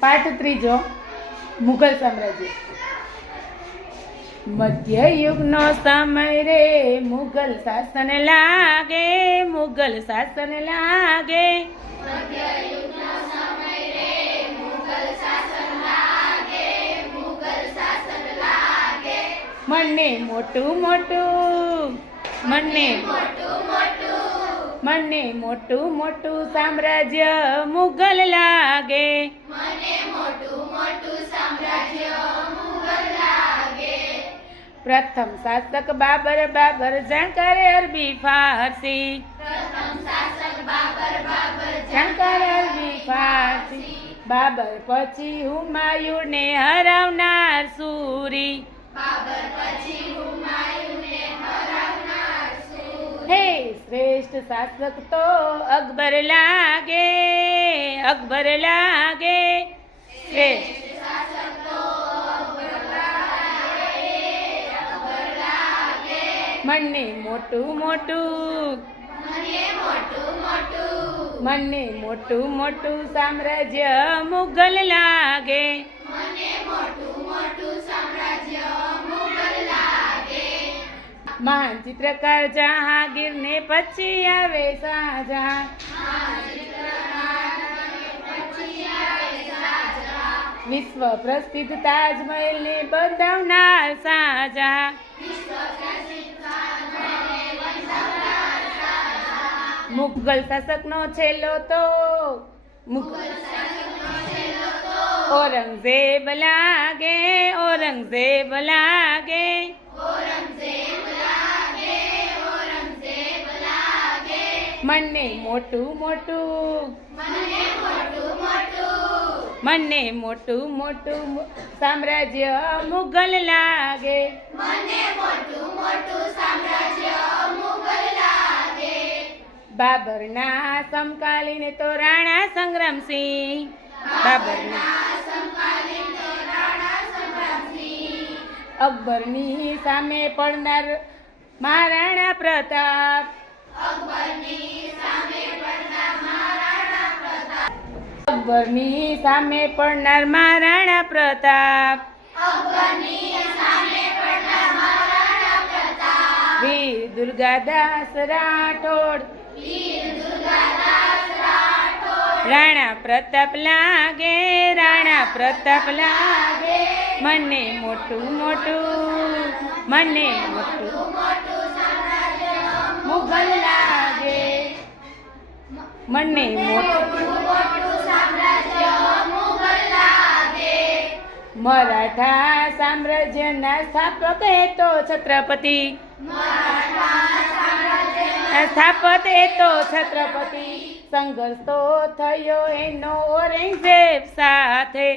પાઠ ત્રીજો મુઘલ સામ્રાજ્ય. મધ્યયુગનો સમય રે મુઘલ શાસન લાગે મુઘલ શાસન લાગે. મને મોટું મોટું મને મને મોટું મોટું સામ્રાજ્ય મુઘલ લાગે. પ્રથમ શાસક બાબર બાબર જાણકાર અરબી ફારસી. જાણકાર અરબી ફારસી. બાબર પછી હુમાયુને હરાવનાર શ્રેષ્ઠ શાસક તો અકબર લાગે અકબર લાગે. શ્રેષ્ઠ મને મોટું મોટું મને મોટું મોટું સામ્રાજ્ય મુઘલ લાગે. મહાન ચિત્રકાર જહાંગીર ને પછી આવે શાહજહાં. વિશ્વ પ્રસિદ્ધ તાજમહેલ ને બંધાવનાર શાહજહાં. શાસક શાસકનો છેલ્લો તો ઔરંગઝેબ લાગે ઔરંગઝેબ લાગે. મને મોટું મોટું. મને મોટું મોટું સામ્રાજ્ય મુઘલ લાગે. બાબરના સમકાલીન તો રાણા સંગ્રામસિંહ. બાબરના અકબરની સામે પડનાર મહારાણા પ્રતાપ. અકબરની સામે પડનાર મહારાણા પ્રતાપ. વીર દુર્ગાદાસ રાઠોડ. રાણા પ્રતાપ લાગે, રાણા પ્રતાપ લાગે. મને મોટું મોટું, મને મોટું મુઘલ લાગે મને મોટું મરાઠા સામ્રાજ્યના સ્થાપક એ તો છત્રપતિ. સ્થાપત એ તો છત્રપતિ. સંઘર્ષ તો થયો એનો ઓરેન્જેબ સાથે.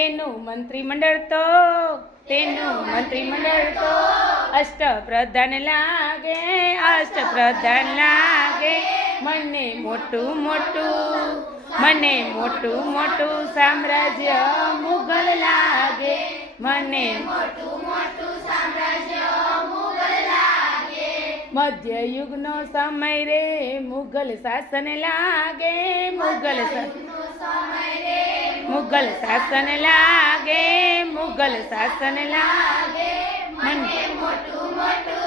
તેનું મંત્રીમંડળ તો, તેનું મંત્રીમંડળ તો અષ્ટપ્રધાન લાગે અષ્ટપ્રધાન લાગે. મને મોટું મોટું, મને મોટું મોટું સામ્રાજ્ય મુઘલ લાગે. મને મધ્યયુગનો સમય રે મુગલ શાસન લાગે મુગલ મુગલ શાસન લાગે મુગલ શાસન લાગે. મને મોટું મોટું